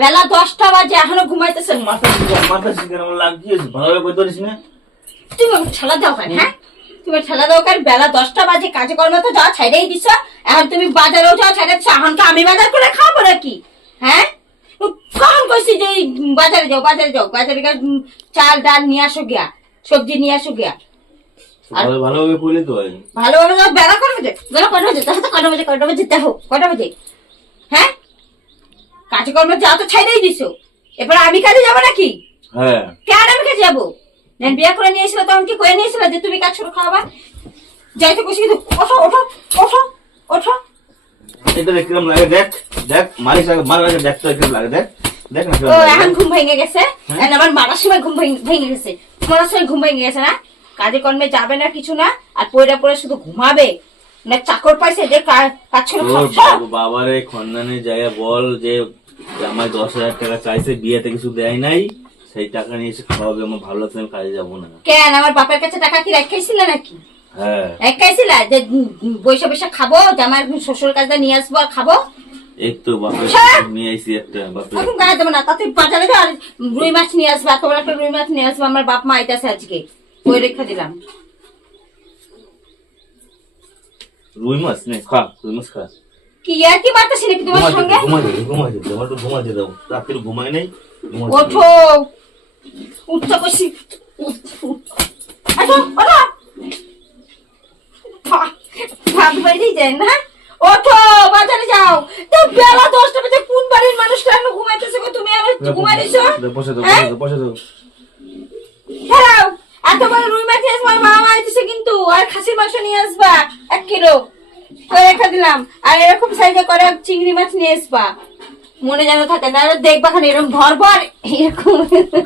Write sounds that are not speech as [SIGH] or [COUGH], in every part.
বেলা দশটা বাজে এখনও ঘুমাইতেছেন মাথা মাথা শিখে আমার ভালোভাবে করতে পারিস না? তুমি ঠেলা দাও কেন হ্যাঁ? তুমি ঠেলা দাও কেন? বেলা দশটা বাজে কাজে কর্মে তো যাওয়া ছাইড়েই দিছ। এখন তুমি বাজারেও যাওয়া ছাইড়ে দিচ্ছ এখন কি আমি বাজার করে খাব নাকি? হ্যাঁ? কখন কইছি যে বাজারে যাও বাজারে যাও? বাজারে গিয়ে চাল ডাল নিয়ে আসো গিয়া সবজি নিয়ে আসো গিয়া। ভালো ভালোভাবে করলে তো ভালো ভালো যাও বেলা কটা বাজে? বেলা কটা বাজে? দেখো তো কটা বাজে কটা বাজে? দেখো কটা বাজে? হ্যাঁ? কাজে কর্মে যাওয়া তো ছাইড়েই দিছো। এবার আমি কাজে যাব নাকি? হ্যাঁ। কেন আমি কাছে যাব? দেন বিয়ে করে নিয়ে এসেছিল তখন কি করে নিয়েছিল যে তুমি কাজ করে খাওয়াবা যাইতে বসে কিন্তু ওঠো ওঠো ওঠো ওঠো। এটা কিরম লাগে দেখ দেখ মারিস আগে মারার আগে দেখ তো কিরম লাগে দেখ। দেখ না ও এখন ঘুম ভেঙে গেছে। হ্যাঁ? এখন আমার মারার সময় ঘুম ভেঙে- গেছে। মারার সময় ঘুম ভেঙে গেছে না? কাজে কর্মে যাবে না কিছু না আর পয়রা পরে শুধু ঘুমাবে। না চাকর পাইছে যে কাজ তোর বাবারে খন্দানে জায়গা বল যে আমার দশ হাজার টাকা চাইছে বিয়েতে কিছু দেয় নাই সেই টাকা নিয়ে এসে খাওয়াবে আমার ভালো লাগছে আমি কাজে যাব না। কেন? আমার বাপের কাছে টাকা কি রেখাইছিলে নাকি? হ্যাঁ। রেখাইছিলা যে উম, উম, বৈশা বৈশা খাব আমার শ্বশুর কাছে নিয়ে আসব আর খাব? এই তো বাপের। নিয়ে আইসি একটা বাপের এখন গায়ে দেবো না তাতে বাজারে আর রুই মাছ নিয়ে আসবে একটা রুই মাছ নিয়ে আসবে আমার বাপ মা আইতাছে আজকে। ওই রেখে দিলাম। রুই মাছ নে খা রুই মাছ খা। কি আর কি বার্তাছি নাকি তোমার সঙ্গে? দে, ঘুমাতে দে, ঘুমাতে দে, আমার তো ঘুমাতে দাও। রাত্রে ঘুমায় নাই ওঠো। উঠতে বসি। আসো ওঠো। ভাত বেরিয়ে যায় না? ওঠো বাজারে যাও। তো বেলা দশটা বাজে কোন বাড়ির মানুষটা এখন ঘুমাইতেছে গো, তুমি আর ঘুমাই দিছো? বসে দাও হ্যাঁ? বসে দাও এত বড় রুই মাছ আসবা মা আইতেছে কিন্তু আর খাসির মাংস নিয়ে আসবা। এক কিলো। রেখে দিলাম। আর এরকম সাইজে করে চিংড়ি মাছ নিয়ে আসবা। মনে যেন থাকে না আর দেখবা খান এরকম ধরবো আর এরকম।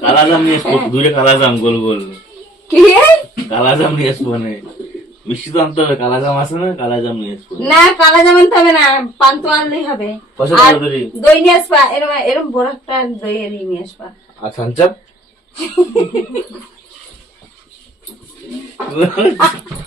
কালাজাম নিয়ে আসব দূরে কালাজাম গোল গোল। কি? কালাজাম নিয়ে আসব মানে। মিষ্টি তো আনতে হবে কালাজাম আছে না কালাজাম নিয়ে আসব। না কালা জামান তো হবে না পান তো আনলেই হবে। আর দই নিয়ে আসবা এরকম এরকম বড় একটা দই এর নিয়ে আসবা। আর থানচাপ [LAUGHS]